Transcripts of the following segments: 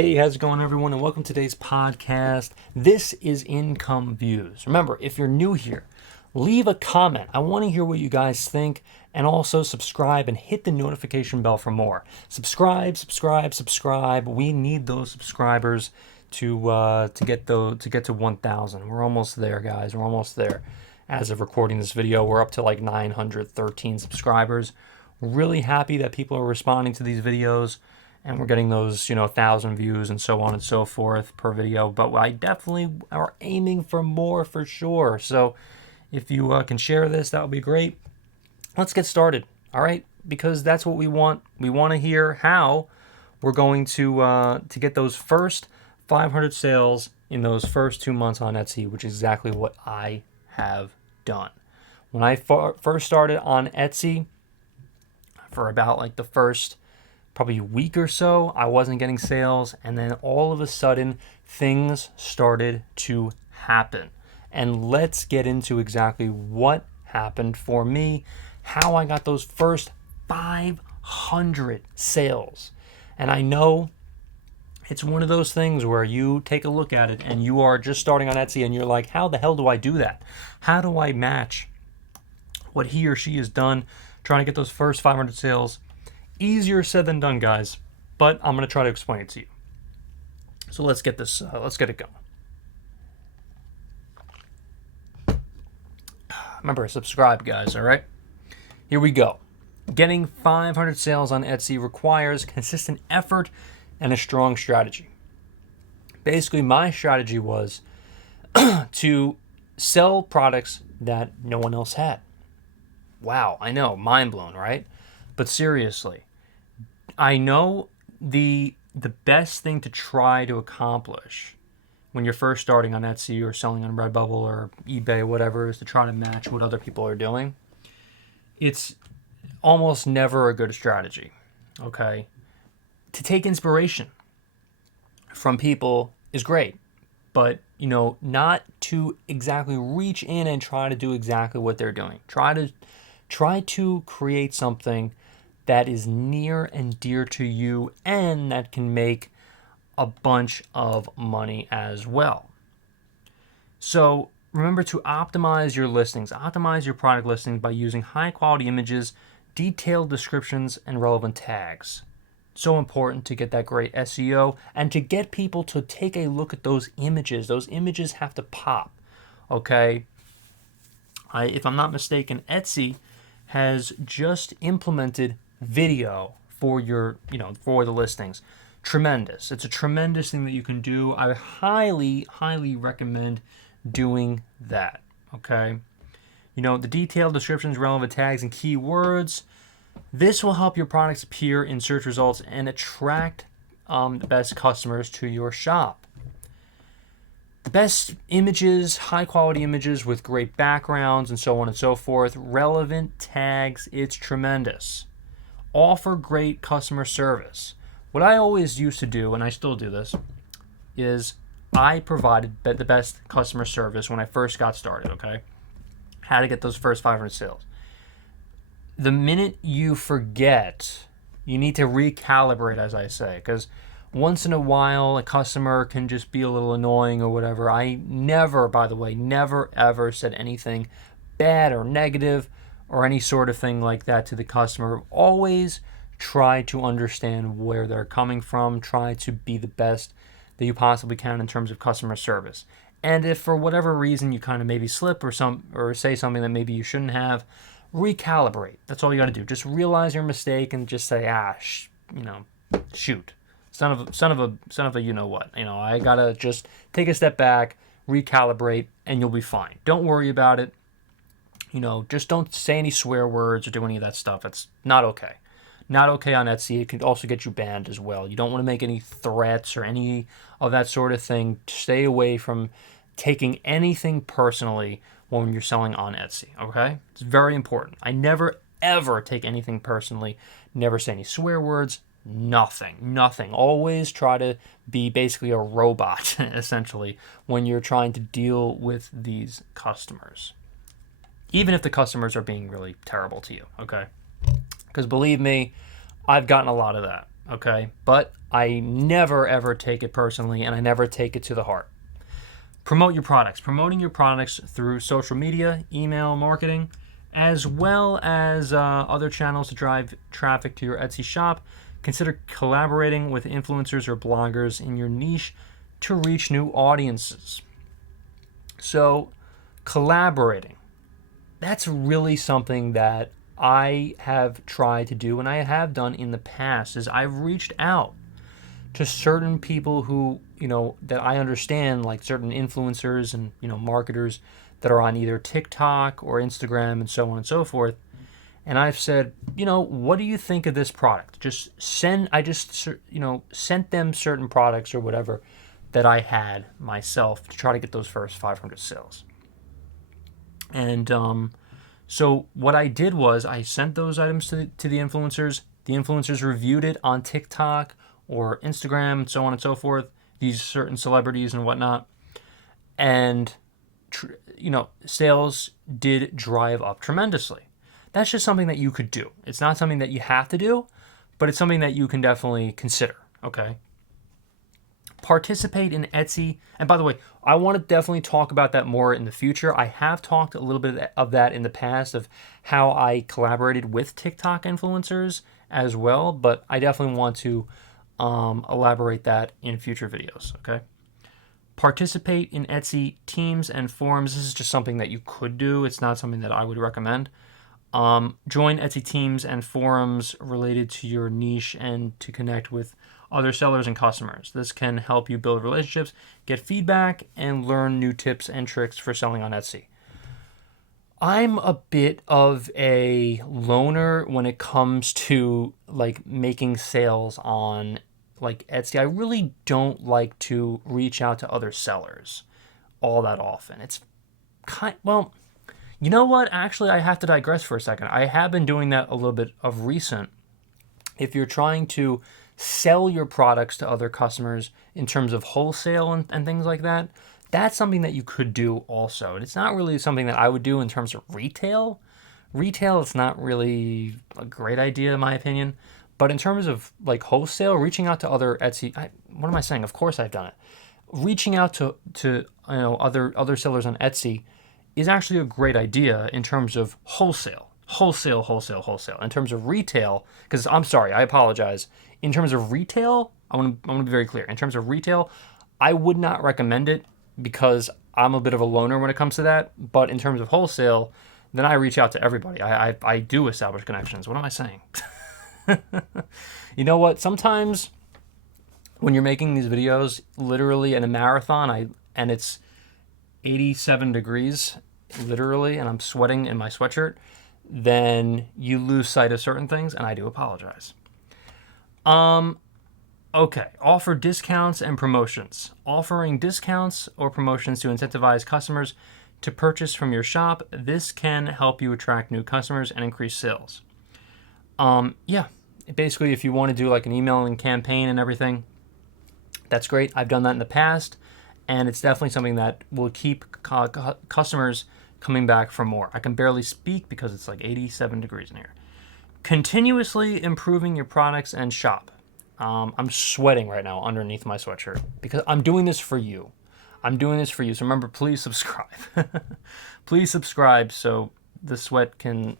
Hey, how's it going, everyone? And welcome to today's podcast. This is Income Views. Remember, if you're new here, leave a comment. I want to hear what you guys think, and also subscribe and hit the notification bell for more. Subscribe. We need those subscribers to get to 1,000. We're almost there, guys. We're almost there. As of recording this video, we're up to like 913 subscribers. Really happy that people are responding to these videos. And we're getting those, 1,000 views and so on and so forth per video. But I definitely are aiming for more for sure. So if you can share this, that would be great. Let's get started, all right? Because that's what we want. We want to hear how we're going to get those first 500 sales in those first 2 months on Etsy, which is exactly what I have done. When I first started on Etsy, for about like the first probably a week or so, I wasn't getting sales, and then all of a sudden things started to happen. And let's get into exactly what happened for me, how I got those first 500 sales. And I know it's one of those things where you take a look at it and you are just starting on Etsy and you're like, how the hell do I do that? How do I match what he or she has done trying to get those first 500 sales? Easier said than done, guys, but I'm going to try to explain it to you. So let's get it going. Remember, subscribe, guys, all right? Here we go. Getting 500 sales on Etsy requires consistent effort and a strong strategy. Basically, my strategy was to sell products that no one else had. Wow, I know, mind blown, right? But seriously, I know the best thing to try to accomplish when you're first starting on Etsy or selling on Redbubble or eBay or whatever is to try to match what other people are doing. It's almost never a good strategy, okay? To take inspiration from people is great, but, not to exactly reach in and try to do exactly what they're doing. Try to create something that is near and dear to you and that can make a bunch of money as well. So remember to optimize your listings, optimize your product listings by using high quality images, detailed descriptions, and relevant tags. So important to get that great SEO and to get people to take a look at those images. Those images have to pop, okay? If I'm not mistaken, Etsy has just implemented video for for the listings. Tremendous. It's a tremendous thing that you can do. I highly recommend doing that, okay? The detailed descriptions, relevant tags, and keywords. This will help your products appear in search results and attract the best customers to your shop. The best images, high quality images with great backgrounds and so on and so forth. Relevant tags, it's tremendous. Offer great customer service. What I always used to do, and I still do this, is I provided the best customer service when I first got started, okay? How to get those first 500 sales. The minute you forget, you need to recalibrate, as I say, because once in a while, a customer can just be a little annoying or whatever. I never, by the way, never ever said anything bad or negative or any sort of thing like that to the customer. Always try to understand where they're coming from. Try to be the best that you possibly can in terms of customer service. And if for whatever reason you kind of maybe slip or say something that maybe you shouldn't have, recalibrate. That's all you got to do. Just realize your mistake and just say, shoot. Son of a you know what. I gotta just take a step back, recalibrate, and you'll be fine. Don't worry about it. Just don't say any swear words or do any of that stuff. It's not okay. Not okay on Etsy. It can also get you banned as well. You don't want to make any threats or any of that sort of thing. Stay away from taking anything personally when you're selling on Etsy, okay? It's very important. I never, ever take anything personally. Never say any swear words. Nothing. Always try to be basically a robot, essentially, when you're trying to deal with these customers. Even if the customers are being really terrible to you, okay? Because believe me, I've gotten a lot of that, okay? But I never ever take it personally, and I never take it to the heart. Promote your products. Promoting your products through social media, email marketing, as well as other channels to drive traffic to your Etsy shop. Consider collaborating with influencers or bloggers in your niche to reach new audiences. So, collaborating. That's really something that I have tried to do and I have done in the past is I've reached out to certain people who, that I understand, like certain influencers and, marketers that are on either TikTok or Instagram and so on and so forth. And I've said, what do you think of this product? Sent them certain products or whatever that I had myself to try to get those first 500 sales. And so what I did was I sent those items to the influencers. The influencers reviewed it on TikTok or Instagram and so on and so forth, these certain celebrities and whatnot. And, sales did drive up tremendously. That's just something that you could do. It's not something that you have to do, but it's something that you can definitely consider, okay? Participate in Etsy. And by the way, I want to definitely talk about that more in the future. I have talked a little bit of that in the past of how I collaborated with TikTok influencers as well, but I definitely want to elaborate that in future videos, okay? Participate in Etsy teams and forums. This is just something that you could do. It's not something that I would recommend. Join Etsy teams and forums related to your niche and to connect with other sellers and customers. This can help you build relationships, get feedback, and learn new tips and tricks for selling on Etsy. I'm a bit of a loner when it comes to like making sales on like Etsy. I really don't like to reach out to other sellers all that often. It's well, you know what? Actually, I have to digress for a second. I have been doing that a little bit of recent. If you're trying to sell your products to other customers in terms of wholesale and things like that, that's something that you could do also. And it's not really something that I would do in terms of retail. Retail, it's not really a great idea in my opinion. But in terms of like wholesale, reaching out to other Etsy, what am I saying? Of course I've done it. Reaching out to other sellers on Etsy is actually a great idea in terms of wholesale. In terms of retail, because I'm sorry, I apologize. In terms of retail, I want to be very clear. In terms of retail, I would not recommend it because I'm a bit of a loner when it comes to that. But in terms of wholesale, then I reach out to everybody. I do establish connections. What am I saying? You know what? Sometimes when you're making these videos, literally in a marathon, and it's 87 degrees, literally, and I'm sweating in my sweatshirt, then you lose sight of certain things, and I do apologize. Okay, offer discounts and promotions. Offering discounts or promotions to incentivize customers to purchase from your shop. This can help you attract new customers and increase sales. Basically, if you want to do like an emailing campaign and everything, that's great. I've done that in the past, and it's definitely something that will keep customers coming back for more. I can barely speak because it's like 87 degrees in here. Continuously improving your products and shop. I'm sweating right now underneath my sweatshirt because I'm doing this for you. So remember, please subscribe. Please subscribe so the sweat can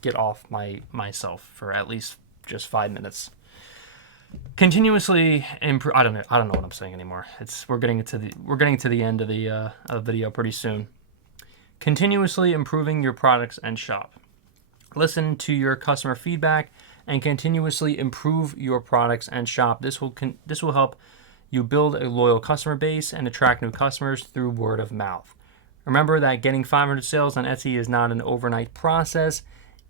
get off myself for at least just 5 minutes. Continuously improve. I don't know what I'm saying anymore. We're getting to the end of the video pretty soon. Continuously improving your products and shop. Listen to your customer feedback and continuously improve your products and shop. This will help you build a loyal customer base and attract new customers through word of mouth. Remember that getting 500 sales on Etsy is not an overnight process.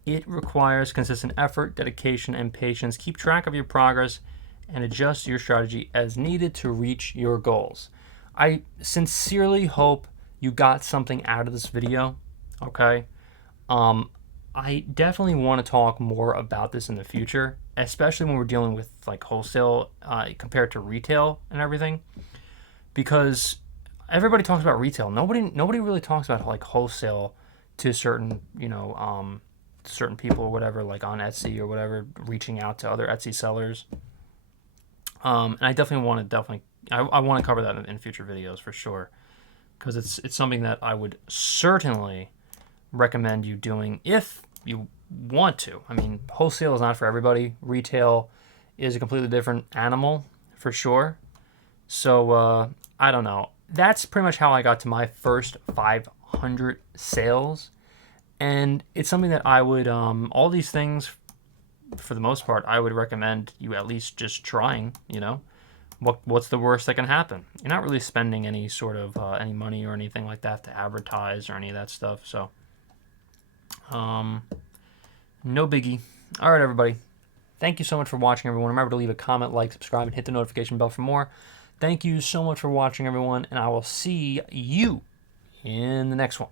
It requires consistent effort, dedication, and patience. Keep track of your progress and adjust your strategy as needed to reach your goals. I sincerely hope you got something out of this video, okay? I definitely want to talk more about this in the future, especially when we're dealing with like wholesale compared to retail and everything, because everybody talks about retail. Nobody really talks about like wholesale to certain certain people or whatever, like on Etsy or whatever, reaching out to other Etsy sellers. And I definitely want to I want to cover that in future videos for sure, because it's something that I would certainly recommend you doing if you want to. I mean, wholesale is not for everybody. Retail is a completely different animal for sure. So I don't know. That's pretty much how I got to my first 500 sales. And it's something that I would, all these things, for the most part, I would recommend you at least just trying, you know. What's the worst that can happen? You're not really spending any sort of, any money or anything like that to advertise or any of that stuff. So, no biggie. All right, everybody. Thank you so much for watching, everyone. Remember to leave a comment, like, subscribe, and hit the notification bell for more. Thank you so much for watching, everyone, and I will see you in the next one.